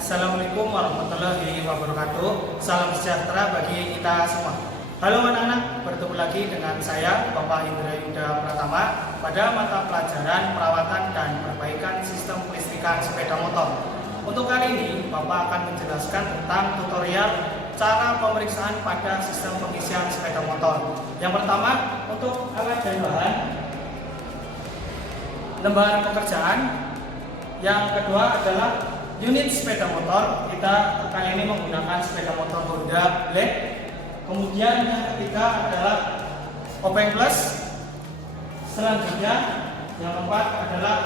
Assalamualaikum warahmatullahi wabarakatuh. Salam sejahtera bagi kita semua. Halo anak-anak, bertemu lagi dengan saya Bapak Indra Yuda Pratama pada mata pelajaran perawatan dan perbaikan sistem kelistrikan sepeda motor. Untuk kali ini Bapak akan menjelaskan tentang tutorial cara pemeriksaan pada sistem pengisian sepeda motor. Yang pertama, untuk alat dan bahan, lembaran pekerjaan. Yang kedua adalah unit sepeda motor. Kita kali ini menggunakan sepeda motor Honda Black. Kemudian yang ketiga adalah obeng plus. Selanjutnya yang keempat adalah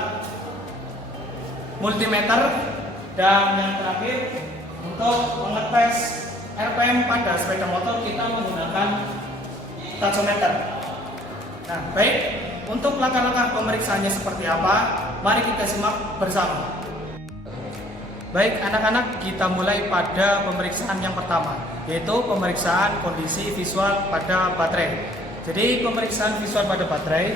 multimeter. Dan yang terakhir, untuk mengetes RPM pada sepeda motor kita menggunakan taksometer. Nah, baik, untuk langkah-langkah pemeriksaannya seperti apa, mari kita simak bersama. Baik anak-anak, kita mulai pada pemeriksaan yang pertama, yaitu pemeriksaan kondisi visual pada baterai. Jadi pemeriksaan visual pada baterai,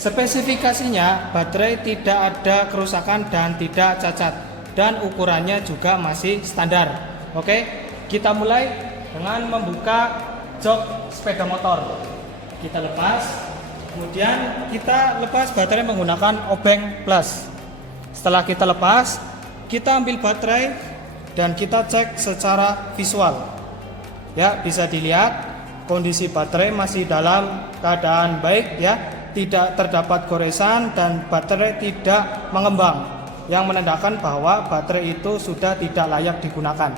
spesifikasinya baterai tidak ada kerusakan dan tidak cacat, dan ukurannya juga masih standar. Oke, kita mulai dengan membuka jok sepeda motor. Kita lepas, kemudian kita lepas baterai menggunakan obeng plus. Setelah kita lepas, kita ambil baterai dan kita cek secara visual. Ya, bisa dilihat kondisi baterai masih dalam keadaan baik ya, tidak terdapat goresan dan baterai tidak mengembang, yang menandakan bahwa baterai itu sudah tidak layak digunakan.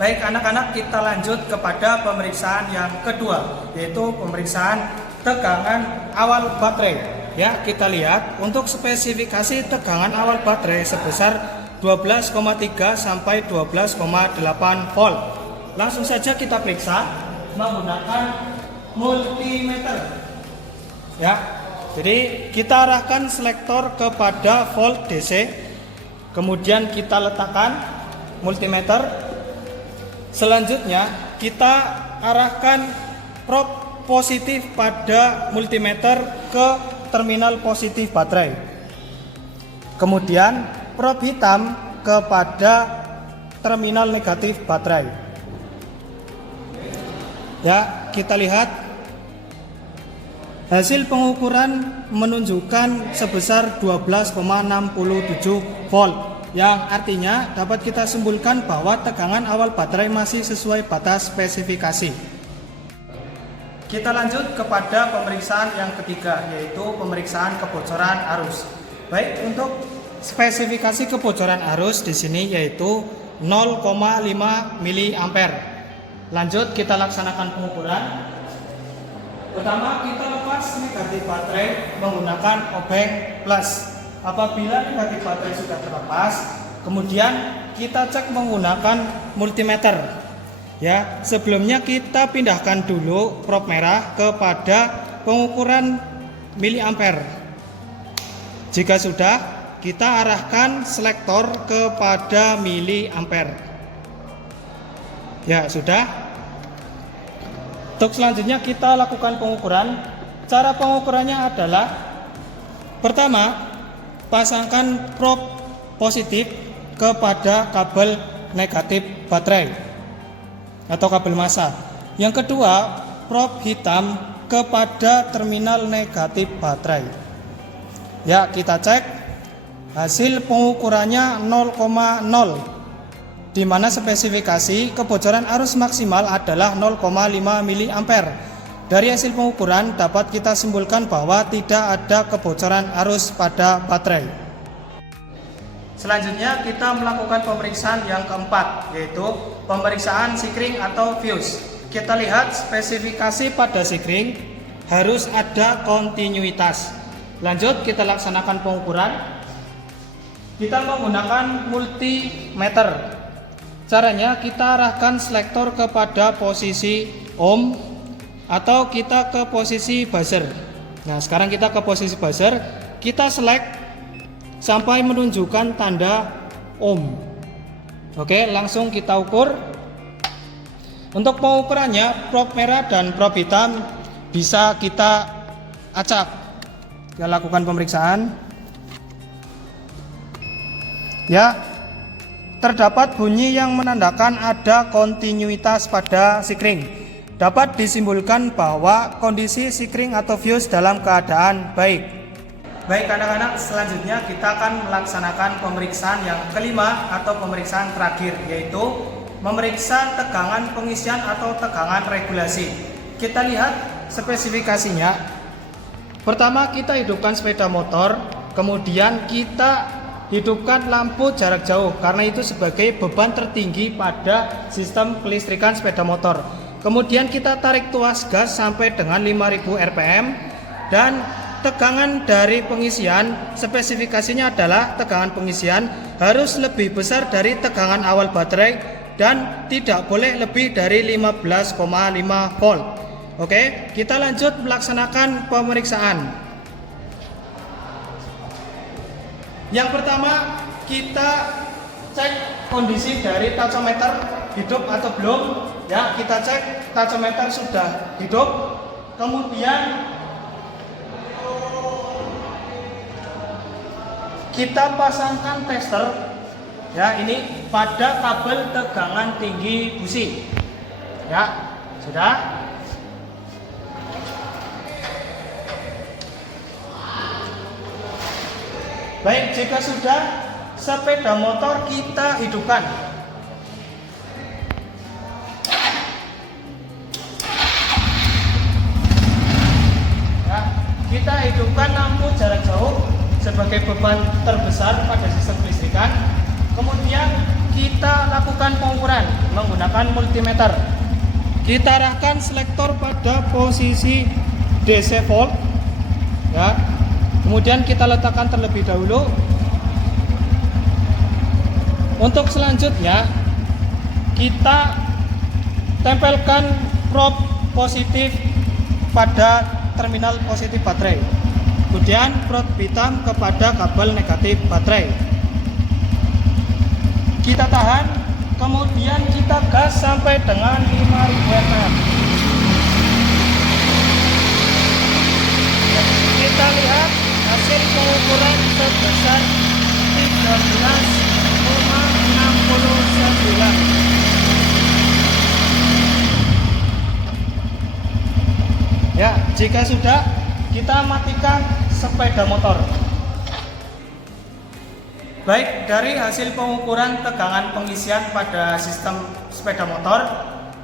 Baik anak-anak, kita lanjut kepada pemeriksaan yang kedua, yaitu pemeriksaan tegangan awal baterai. Ya, kita lihat untuk spesifikasi tegangan awal baterai sebesar 12,3 sampai 12,8 volt. Langsung saja kita periksa menggunakan multimeter. Ya. Jadi kita arahkan selektor kepada volt DC. Kemudian kita letakkan multimeter. Selanjutnya kita arahkan prob positif pada multimeter ke terminal positif baterai. Kemudian prob hitam kepada terminal negatif baterai. Ya, kita lihat hasil pengukuran menunjukkan sebesar 12,67 volt, yang artinya dapat kita simpulkan bahwa tegangan awal baterai masih sesuai batas spesifikasi. Kita lanjut kepada pemeriksaan yang ketiga, yaitu pemeriksaan kebocoran arus. Baik, untuk spesifikasi kebocoran arus di sini yaitu 0,5 mA. Lanjut kita laksanakan pengukuran. Pertama, kita lepas negatif baterai menggunakan obeng plus. Apabila negatif baterai sudah terlepas, kemudian kita cek menggunakan multimeter. Ya, sebelumnya kita pindahkan dulu prob merah kepada pengukuran miliampere. Jika sudah, kita arahkan selektor kepada miliampere. Ya, sudah. Untuk selanjutnya kita lakukan pengukuran. Cara pengukurannya adalah, pertama, pasangkan prob positif kepada kabel negatif baterai atau kabel massa. Yang kedua, prob hitam kepada terminal negatif baterai. Ya, kita cek. Hasil pengukurannya 0,0, di mana spesifikasi kebocoran arus maksimal adalah 0,5 mA. Dari hasil pengukuran dapat kita simpulkan bahwa tidak ada kebocoran arus pada baterai. Selanjutnya kita melakukan pemeriksaan yang keempat, yaitu pemeriksaan sikring atau fuse. Kita lihat spesifikasi pada sikring harus ada kontinuitas. Lanjut kita laksanakan pengukuran. Kita menggunakan multimeter. Caranya kita arahkan selektor kepada posisi ohm atau kita ke posisi buzzer. Nah, sekarang kita ke posisi buzzer, kita select sampai menunjukkan tanda ohm. Oke, langsung kita ukur. Untuk pengukurannya, prob merah dan prob hitam bisa kita acak. Kita lakukan pemeriksaan. Ya, terdapat bunyi yang menandakan ada kontinuitas pada sikring. Dapat disimpulkan bahwa kondisi sikring atau fuse dalam keadaan baik. Baik anak-anak, selanjutnya kita akan melaksanakan pemeriksaan yang kelima atau pemeriksaan terakhir, yaitu memeriksa tegangan pengisian atau tegangan regulasi. Kita lihat spesifikasinya. Pertama, kita hidupkan sepeda motor, kemudian kita hidupkan lampu jarak jauh karena itu sebagai beban tertinggi pada sistem kelistrikan sepeda motor. Kemudian kita tarik tuas gas sampai dengan 5000 rpm dan tegangan dari pengisian spesifikasinya adalah tegangan pengisian harus lebih besar dari tegangan awal baterai dan tidak boleh lebih dari 15,5 volt. Oke, kita lanjut melaksanakan pemeriksaan. Yang pertama, kita cek kondisi dari tachometer hidup atau belum. Ya, kita cek tachometer sudah hidup. Kemudian kita pasangkan tester. Ya, ini pada kabel tegangan tinggi busi. Ya, sudah. Baik, jika sudah, sepeda motor kita hidupkan. Ya, kita hidupkan lampu jarak jauh sebagai beban terbesar pada sistem kelistrikan. Kemudian kita lakukan pengukuran menggunakan multimeter. Kita arahkan selektor pada posisi DC volt. Ya. Kemudian kita letakkan terlebih dahulu. Untuk selanjutnya kita tempelkan probe positif pada terminal positif baterai. Kemudian probe hitam kepada kabel negatif baterai. Kita tahan, kemudian kita gas sampai dengan 5000 rpm. Kita lihat hasil pengukuran sebesar 13,69. Ya, jika sudah, kita matikan sepeda motor. Baik, dari hasil pengukuran tegangan pengisian pada sistem sepeda motor,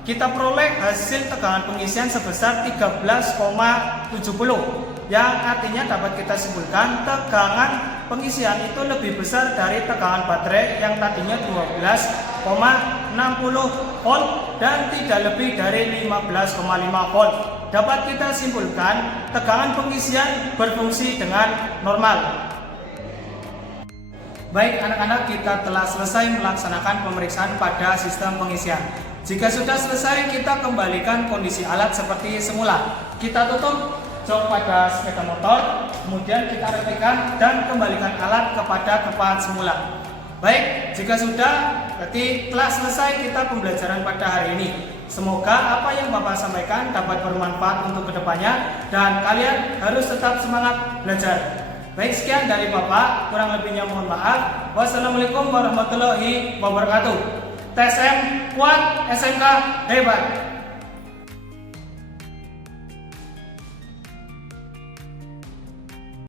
kita peroleh hasil tegangan pengisian sebesar 13,70, yang artinya dapat kita simpulkan tegangan pengisian itu lebih besar dari tegangan baterai yang tadinya 12,60 volt dan tidak lebih dari 15,5 volt. Dapat kita simpulkan tegangan pengisian berfungsi dengan normal. Baik anak-anak, kita telah selesai melaksanakan pemeriksaan pada sistem pengisian. Jika sudah selesai, kita kembalikan kondisi alat seperti semula. Kita tutup jok pada sepeda motor, kemudian kita rapikan dan kembalikan alat kepada tempat semula. Baik, jika sudah, berarti telah selesai kita pembelajaran pada hari ini. Semoga apa yang Bapak sampaikan dapat bermanfaat untuk kedepannya dan kalian harus tetap semangat belajar. Baik, sekian dari Bapak, kurang lebihnya mohon maaf. Wassalamualaikum warahmatullahi wabarakatuh. TSM kuat, SMK hebat.